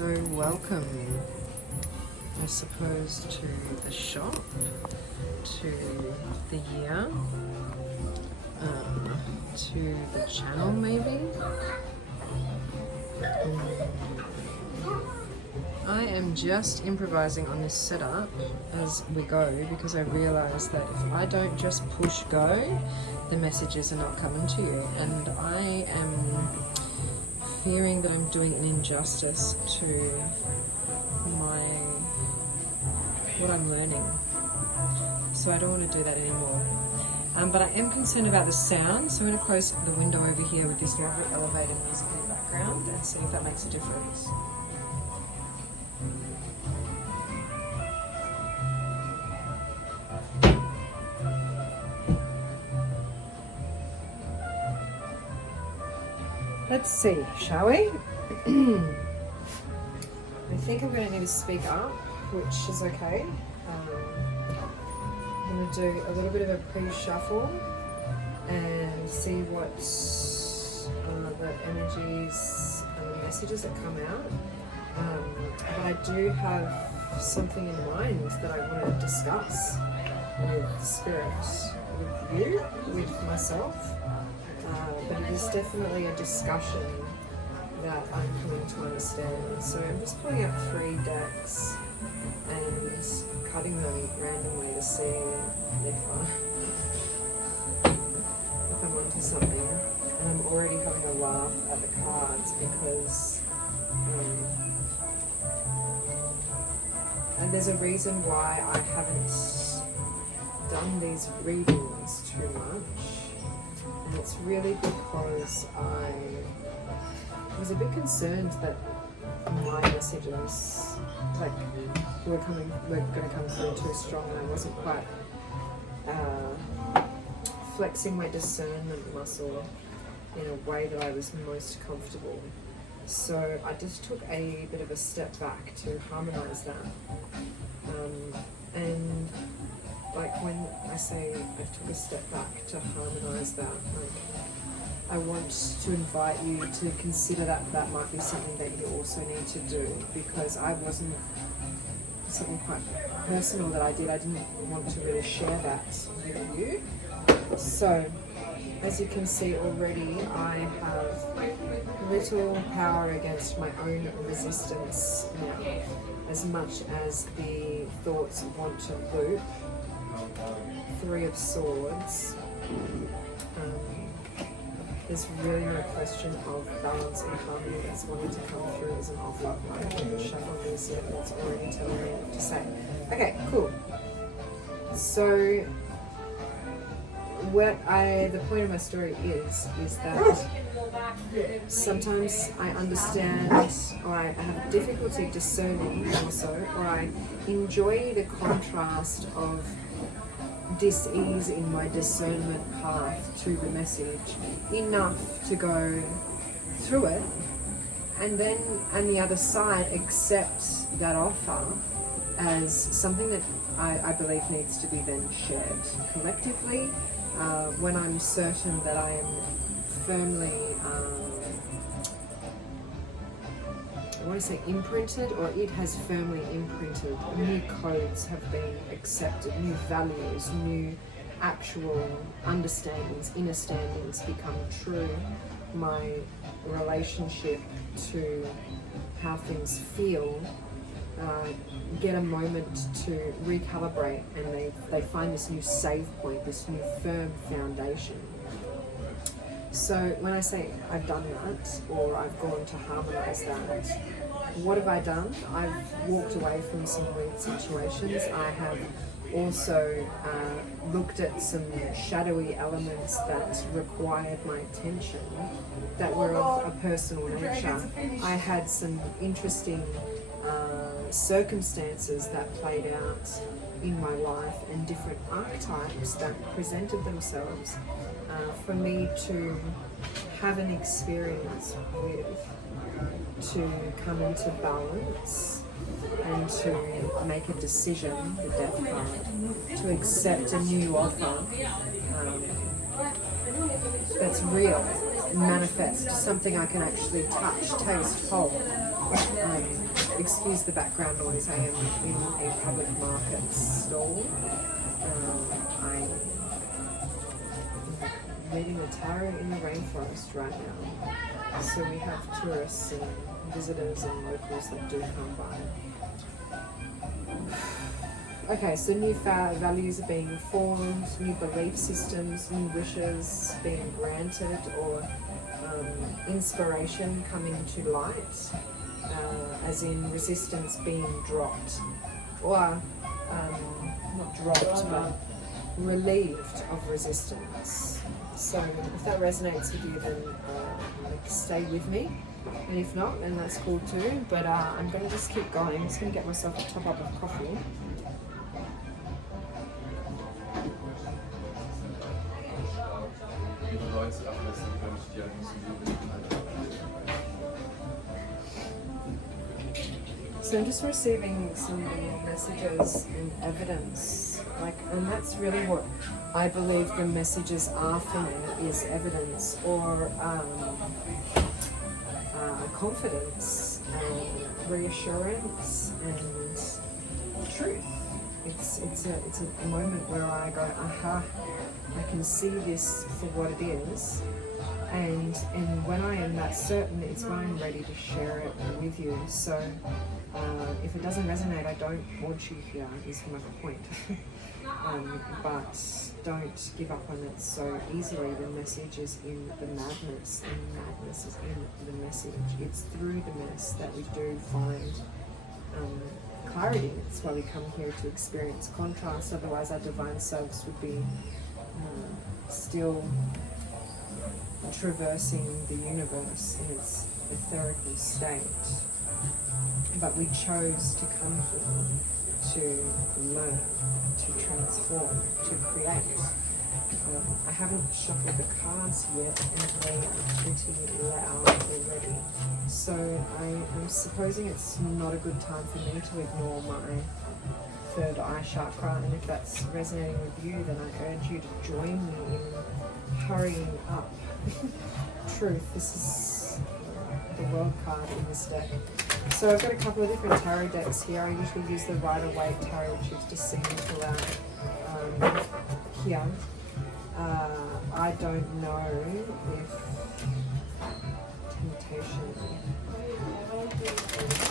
So welcome, I suppose, to the shop, to the year, to the channel maybe. I am just improvising on this setup as we go because I realise that if I don't just push go, the messages are not coming to you, and I am fearing that I'm doing an injustice to what I'm learning. So I don't want to do that anymore. But I am concerned about the sound, so I'm going to close the window over here with this lovely elevated music in the background and see if that makes a difference. Let's see, shall we? I think I'm going to need to speak up, which is okay. I'm going to do a little bit of a pre-shuffle and see what the energies and the messages that come out. But I do have something in mind that I want to discuss with Spirit, with you, with myself. But it is definitely a discussion that I'm coming to understand. So I'm just pulling out 3 decks and cutting them randomly to see if I'm onto something. And I'm already having a laugh at the cards because and there's a reason why I haven't done these readings too much. And it's really because I was a bit concerned that my messages were going to come through too strong, and I wasn't quite flexing my discernment muscle in a way that I was most comfortable. So I just took a bit of a step back to harmonise that. And like when I say I took a step back to harmonise that, I want to invite you to consider that that might be something that you also need to do, because I wasn't, something quite personal that I didn't want to really share that with you. So as you can see already, I have little power against my own resistance now, as much as the thoughts want to loop. 3 of Swords. There's really no question of balance and harmony that's wanting to come through as an offer. I can shuffle these yet, it's already telling me what to say. Okay, cool. So the point of my story is that sometimes I understand, or I have difficulty discerning also, or I enjoy the contrast of dis-ease in my discernment path to the message enough to go through it, and then on the other side accept that offer as something that I believe needs to be then shared collectively when I'm certain that I am firmly I want to say imprinted, or it has firmly imprinted. New codes have been accepted, new values, new actual understandings, inner standings become true. My relationship to how things feel get a moment to recalibrate, and they find this new save point, this new firm foundation. So when I say I've done that, or I've gone to harmonise that, what have I done? I've walked away from some weird situations. I have also looked at some shadowy elements that required my attention that were of a personal nature. I had some interesting circumstances that played out in my life, and different archetypes that presented themselves for me to have an experience with, to come into balance and to make a decision, the Death card, to accept a new offer that's real, manifest, something I can actually touch, taste, hold. excuse the background noise, I am in a public market stall. I'm reading the tarot in the rainforest right now. So we have tourists and visitors and locals that do come by. Okay, so new values are being formed, new belief systems, new wishes being granted, or inspiration coming to light, as in resistance being dropped, or not dropped, but relieved of resistance. So if that resonates with you, then stay with me, and if not, then that's cool too. But I'm going to just keep going. I'm just going to get myself a top up of coffee. So I'm just receiving some messages and evidence, and that's really what I believe the messages are for me, is evidence, or confidence and reassurance and truth. It's a moment where I go, aha, I can see this for what it is, and when I am that certain, it's when I'm ready to share it with you. So if it doesn't resonate, I don't want you here, is my point. But don't give up on it so easily. The message is in the madness, and madness is in the message. It's through the mess that we do find clarity. That's why we come here to experience contrast. Otherwise, our divine selves would be still traversing the universe in its etherical state. But we chose to come here to learn, to transform, to create. I haven't shuffled the cards yet, and they are pretty loud already. So I'm supposing it's not a good time for me to ignore my third eye chakra, and if that's resonating with you, then I urge you to join me in hurrying up. Truth, this is the World card in this deck. So I've got a couple of different tarot decks here. I usually use the Waite tarot, which is just seen throughout here. I don't know if temptation.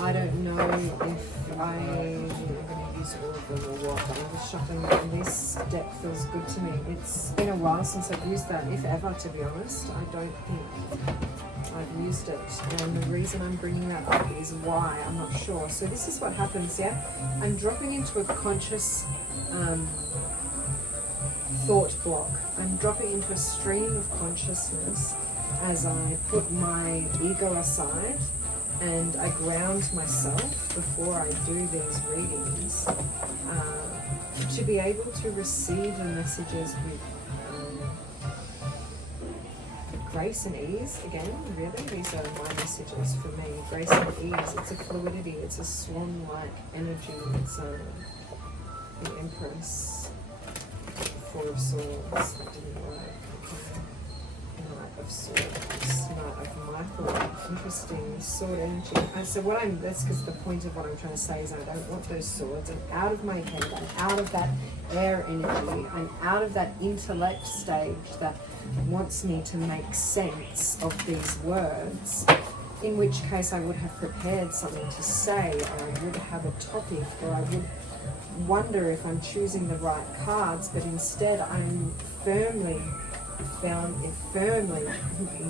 I don't know if I'm going to use all of them or what, but I'm just shuffling, and this deck feels good to me. It's been a while since I've used that, if ever, to be honest. I don't think I've used it, and the reason I'm bringing that up is why, I'm not sure. So this is what happens, yeah? I'm dropping into a conscious thought block. I'm dropping into a stream of consciousness as I put my ego aside and I ground myself before I do these readings, to be able to receive the messages with grace and ease. Again, really, these are my messages for me. Grace and ease. It's a fluidity. It's a swan-like energy. It's the Empress, Four of Swords. That didn't work. Knight of Swords. Knight of Michael. Interesting. Sword energy. And so that's because the point of what I'm trying to say is I don't want those swords. I'm out of my head. I'm out of that air energy. I'm out of that intellect stage that wants me to make sense of these words, in which case I would have prepared something to say, or I would have a topic, or I would wonder if I'm choosing the right cards, but instead I'm firmly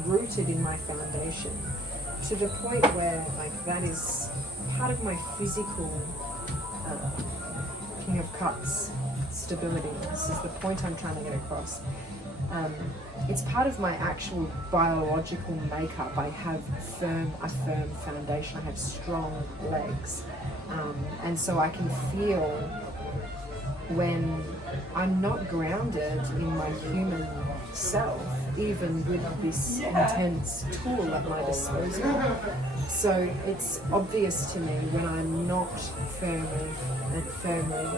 rooted in my foundation, to the point where that is part of my physical King of Cups stability. This is the point I'm trying to get across. It's part of my actual biological makeup. I have a firm foundation. I have strong legs, and so I can feel when I'm not grounded in my human self, even with this intense tool at my disposal. So it's obvious to me when I'm not firmly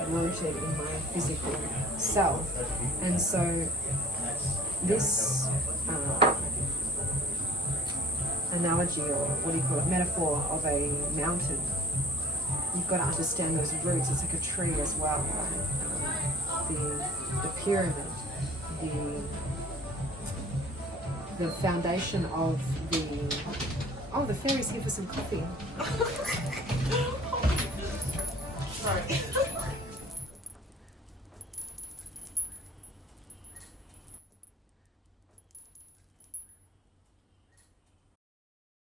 rooted in my physical self, and so this analogy, or what do you call it, metaphor of a mountain, you've got to understand those roots. It's like a tree as well. The pyramid, the foundation of the fairy's here for some coffee. Sorry.